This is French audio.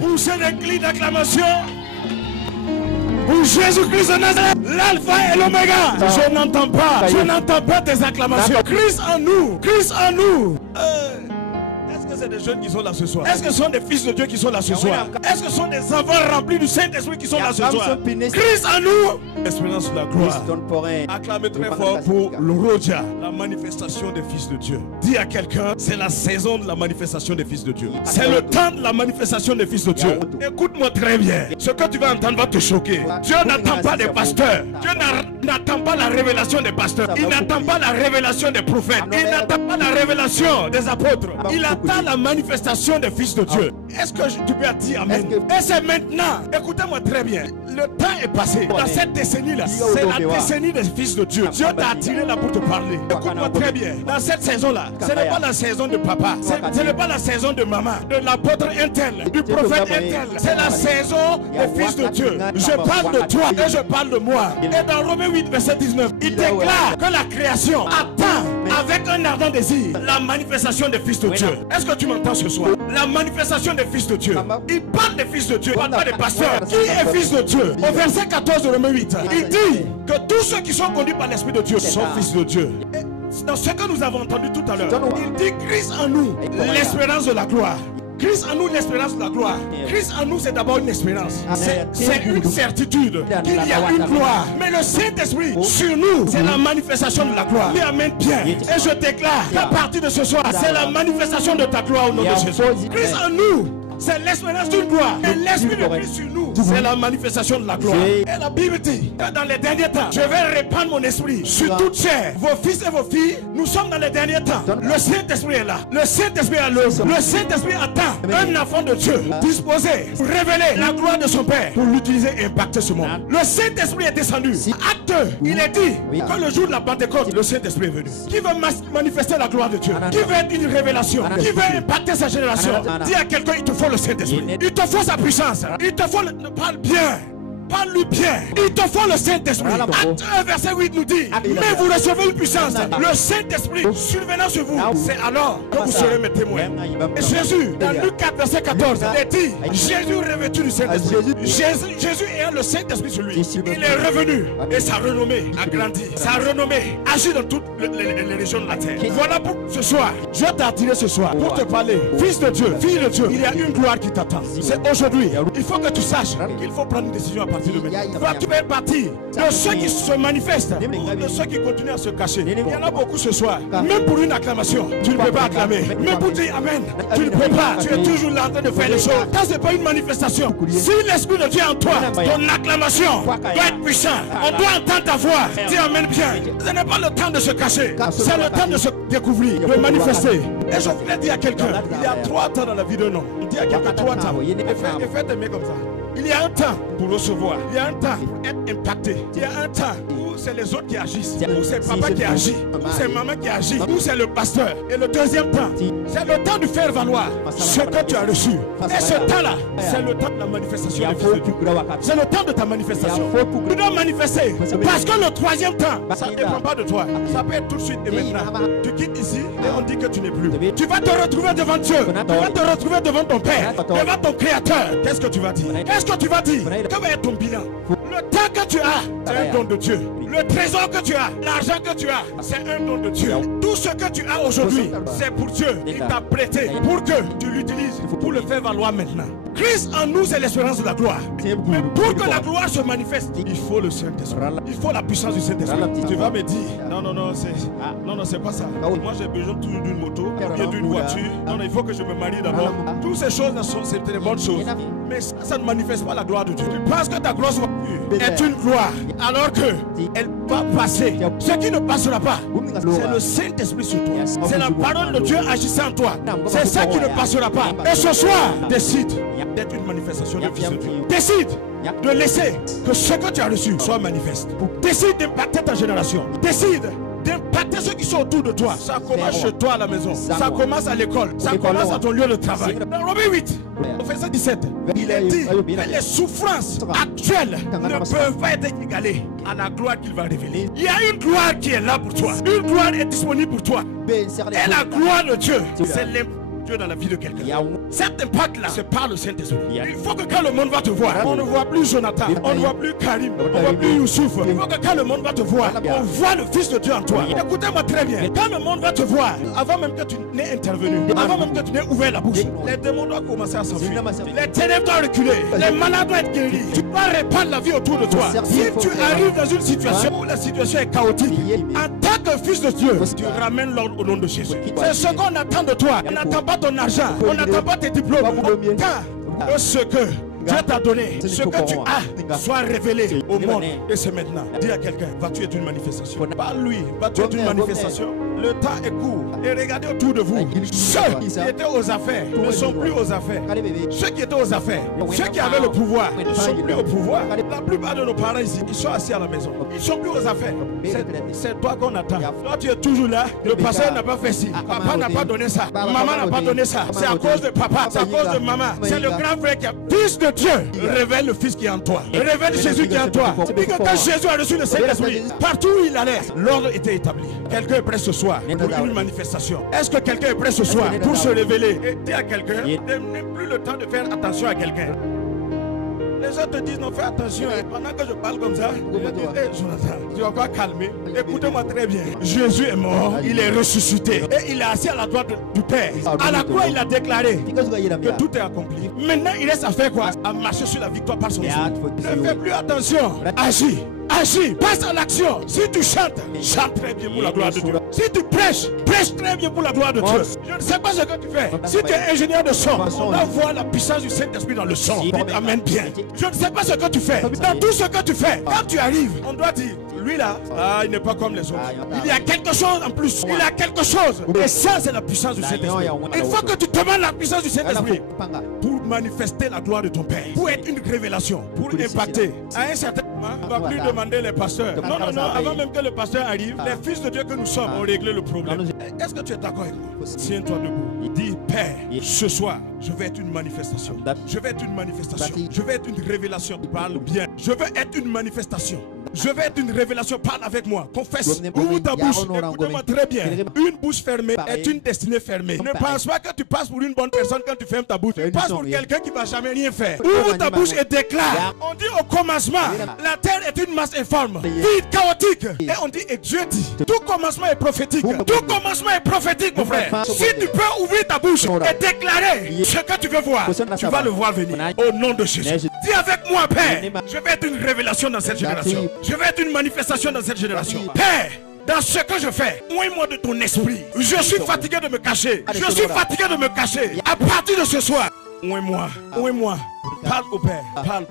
Poussez des cris d'acclamation. Pour Jésus-Christ de Nazareth, l'alpha et l'oméga. Je n'entends pas tes acclamations. Christ en nous, Christ en nous. Est-ce que c'est des jeunes qui sont là ce soir? Est-ce que ce sont des fils de Dieu qui sont là ce soir? Est-ce que ce sont des enfants remplis du Saint-Esprit qui sont là ce soir? Christ en nous, espérance de la gloire. Acclamez très fort pour l'Orodia, la manifestation des fils de Dieu. Dis à quelqu'un, c'est la saison de la manifestation des fils de Dieu. C'est le temps de la manifestation des fils de Dieu. Écoute-moi très bien. Ce que tu vas entendre va te choquer. Dieu n'attend pas des pasteurs. Dieu n'attend pas la révélation des pasteurs. Il n'attend pas la révélation des prophètes. Il n'attend pas la révélation des apôtres. Il attend la manifestation des fils de Dieu. Est-ce que tu peux dire amen? Et c'est maintenant. Écoutez-moi très bien. Le temps est passé. Dans cette décennie-là, c'est la décennie des fils de Dieu. Dieu t'a attiré là pour te parler. Écoute-moi très bien. Dans cette saison-là, ce n'est pas la saison de papa. Ce n'est pas la saison de maman, de l'apôtre intel, du prophète intel. C'est la saison des fils de Dieu. Je parle de toi et je parle de moi. Et dans Romains 8, verset 19, il déclare que la création attend avec un ardent désir la manifestation des fils de Dieu. Est-ce que tu m'entends ce soir? La manifestation des fils de Dieu. Il parle des fils de Dieu, il parle pas des pasteurs. Qui est fils de Dieu? Au verset 14 de Romains 8, il dit que tous ceux qui sont conduits par l'Esprit de Dieu sont fils de Dieu. Et dans ce que nous avons entendu tout à l'heure, il dit Christ en nous, l'espérance de la gloire. Christ en nous, l'espérance de la gloire. Christ en nous, c'est d'abord une espérance. C'est une certitude qu'il y a une gloire. Mais le Saint-Esprit sur nous, c'est la manifestation de la gloire. Dis amen bien. Et je déclare qu'à partir de ce soir, c'est la manifestation de ta gloire au nom de Jésus. Christ en nous, c'est l'espérance d'une gloire. Et l'Esprit de Christ sur nous, c'est la manifestation de la gloire. Et la Bible dit que dans les derniers temps, je vais répandre mon esprit sur toute chair. Vos fils et vos filles, nous sommes dans les derniers temps. Le Saint-Esprit est là. Le Saint-Esprit est à l'œuvre. Le Saint-Esprit attend un enfant de Dieu disposé pour révéler la gloire de son Père, pour l'utiliser et impacter ce monde. Le Saint-Esprit est descendu. Acte 2, il est dit que le jour de la Pentecôte, le Saint-Esprit est venu. Qui veut manifester la gloire de Dieu? Qui veut être une révélation? Qui veut impacter sa génération? Dis à quelqu'un, il te faut le Saint-Esprit. Il te faut sa puissance. Il te faut parle bien. Parle-lui bien. Il te faut le Saint-Esprit. Acte 1 verset 8 nous dit, mais vous recevez une puissance. Le Saint-Esprit survenant sur vous. C'est alors que vous serez mes témoins. Et Jésus, dans Luc 4 verset 14, il dit, Jésus revêtu du Saint-Esprit. Jésus ayant le Saint-Esprit sur lui, il est revenu. Et sa renommée a grandi. Sa renommée agit dans toutes les régions de la terre. Voilà pour ce soir. Je t'ai attiré ce soir pour te parler. Fils de Dieu, fille de Dieu, il y a une gloire qui t'attend. C'est aujourd'hui. Il faut que tu saches qu'il faut prendre une décision à partir. Toi, tu fais partie de ceux qui se manifestent ou de ceux qui continuent à se cacher. Il y en a beaucoup ce soir. Même pour une acclamation, tu ne peux pas acclamer. Même pour dire Amen, tu ne peux pas. Tu es toujours là en train de faire les choses. Quand ce n'est pas une manifestation, si l'Esprit de Dieu est en toi, ton acclamation doit être puissante. On doit entendre ta voix. Dis Amen bien. Ce n'est pas le temps de se cacher. C'est le temps de se découvrir, de manifester. Et je voulais dire à quelqu'un, il y a 3 temps dans la vie d'un homme. Dis à quelqu'un 3 temps. Et fais tes mains comme ça. Il y a un temps pour recevoir. Il y a un temps pour être impacté. Il y a un temps où c'est les autres qui agissent. Où c'est papa qui agit. Où c'est maman qui agit. Où c'est le pasteur. Et le deuxième temps, c'est le temps de faire valoir ce que tu as reçu. Et ce temps-là, c'est le temps de la manifestation des fils de Dieu. C'est le temps de ta manifestation. Tu dois manifester. Parce que le troisième temps, ça ne dépend pas de toi. Ça peut être tout de suite et maintenant. Tu quittes ici et on dit que tu n'es plus. Tu vas te retrouver devant Dieu. Tu vas te retrouver devant ton Père. Devant ton Créateur. Qu'est-ce que tu vas dire? Qu'est-ce que tu vas dire? Quel va être ton bilan? Le temps que tu as, c'est un don de Dieu. Le trésor que tu as, l'argent que tu as, c'est un don de Dieu. Tout ce que tu as aujourd'hui, c'est pour Dieu. Il t'a prêté pour que tu l'utilises pour le faire valoir maintenant. Christ en nous, c'est l'espérance de la gloire. Mais pour que la gloire se manifeste, il faut le Saint-Esprit. Il faut la puissance du Saint-Esprit. Tu vas me dire, non, c'est pas ça. Moi, j'ai besoin toujours d'une moto, bien d'une voiture. Non, il faut que je me marie d'abord. Toutes ces choses-là c'est des bonnes choses. Mais ça ne manifeste pas la gloire de Dieu. Tu penses que ta grosse voiture est une gloire, alors qu'elle va passer. Ce qui ne passera pas, c'est le Saint-Esprit sur toi. C'est la parole de Dieu agissant en toi. C'est ça qui ne passera pas. Et ce soir, décide d'être une manifestation de Fils de Dieu. Décide de laisser que ce que tu as reçu soit manifeste. Décide d'impacter ta génération. Décide d'impacter ceux qui sont autour de toi. Ça commence chez toi à la maison. Ça commence à l'école. Ça commence à ton lieu de travail. Dans Romains 8, au verset 17, il est dit que les souffrances actuelles ne peuvent pas être égalées à la gloire qu'il va révéler. Il y a une gloire qui est là pour toi. Une gloire est disponible pour toi. Et la gloire de Dieu, c'est l'impact de Dieu dans la vie de quelqu'un. Cet impact-là, c'est par le Saint-Esprit. Il faut que quand le monde va te voir, on ne voit plus Jonathan, on ne voit plus Karim, on ne voit plus Youssouf. Il faut que quand le monde va te voir, on voit le Fils de Dieu en toi. Écoutez-moi très bien. Quand le monde va te voir, avant même que tu n'aies intervenu, avant même que tu n'aies ouvert la bouche, les démons doivent commencer à s'enfuir. Les ténèbres doivent reculer. Les malades doivent être guéris. Tu dois répandre la vie autour de toi. Si tu arrives dans une situation où la situation est chaotique, en tant que fils de Dieu, tu ramènes l'ordre au nom de Jésus. C'est ce qu'on attend de toi. On n'attend pas ton argent, on n'attend pas tes diplômes. On attend ce que Dieu t'a donné, ce que tu as, soit révélé au monde. Et c'est maintenant. Dis à quelqu'un, vas-tu être une manifestation? Pas lui, vas-tu être une manifestation? Le temps est court. Et regardez autour de vous. Ceux qui étaient aux affaires ne sont plus aux affaires. Ceux qui étaient aux affaires, ceux qui avaient le pouvoir ne sont plus au pouvoir. La plupart de nos parents ici, ils sont assis à la maison. Ils ne sont plus aux affaires. C'est toi qu'on attend. Toi, tu es toujours là. Le pasteur n'a pas fait ci. Papa n'a pas donné ça. Maman n'a pas donné ça. C'est à cause de papa. C'est à cause de maman. C'est le grand frère qui a. Fils de Dieu, révèle le Fils qui est en toi. Révèle Jésus qui est en toi. C'est que quand Jésus a reçu le Saint-Esprit, partout où il allait, l'ordre était établi. Quelqu'un est prêt ce soir pour une manifestation. Est-ce que quelqu'un est prêt ce soir pour se révéler? Et dis à quelqu'un, n'aie plus le temps de faire attention à quelqu'un. Les autres te disent non, fais attention. Pendant que je parle comme ça, je dis, Jonathan, tu vas pas calmer. Écoutez-moi très bien. Jésus est mort, il est ressuscité et il est assis à la droite du Père. À la croix, il a déclaré que tout est accompli. Maintenant, il reste à faire quoi? À marcher sur la victoire par son esprit. Ne fais plus attention. Agis. Agis, passe à l'action. Si tu chantes, chante très bien pour la gloire de Dieu. Si tu prêches, prêche très bien pour la gloire de Dieu. Je ne sais pas ce que tu fais. Si tu es ingénieur de son, on doit voir la puissance du Saint-Esprit dans le son. Il amène bien. Je ne sais pas ce que tu fais. Dans tout ce que tu fais, quand tu arrives, on doit dire, lui là, il n'est pas comme les autres. Il y a quelque chose en plus. Il y a quelque chose. Et ça, c'est la puissance du Saint-Esprit. Il faut que tu demandes la puissance du Saint-Esprit pour manifester la gloire de ton Père. Pour être une révélation. Pour impacter. À un certain moment, on ne va plus demander les pasteurs. Non, non, non. Avant même que le pasteur arrive, les fils de Dieu que nous sommes ont réglé le problème. Est-ce que tu es d'accord avec moi? Tiens-toi debout. Dis, Père, ce soir, je vais être une manifestation. Je vais être une manifestation. Je vais être une révélation. Parle bien. Je veux être une manifestation. Je vais être une révélation. Parle avec moi. Confesse. Ouvre ta bouche. Écoute-moi très bien. Une bouche fermée est une destinée fermée. Ne pense pas que tu passes pour une bonne personne quand tu fermes ta bouche. Tu passes pour quelqu'un qui ne va jamais rien faire. Ouvre ta bouche et déclare. On dit au commencement, la terre est une masse informe, vide, chaotique. Et on dit, et Dieu dit, tout commencement est prophétique. Tout commencement est prophétique, mon frère. Si tu peux ouvrir ta bouche et déclarer ce que tu veux voir, tu vas le voir venir. Au nom de Jésus. Dis avec moi, Père, je vais être une révélation dans cette génération. Je vais être une manifestation dans cette génération. Père, dans ce que je fais, ouvre-moi de ton esprit. Je suis fatigué de me cacher. Je suis fatigué de me cacher. À partir de ce soir, ouvre-moi. Parle au Père. Parle.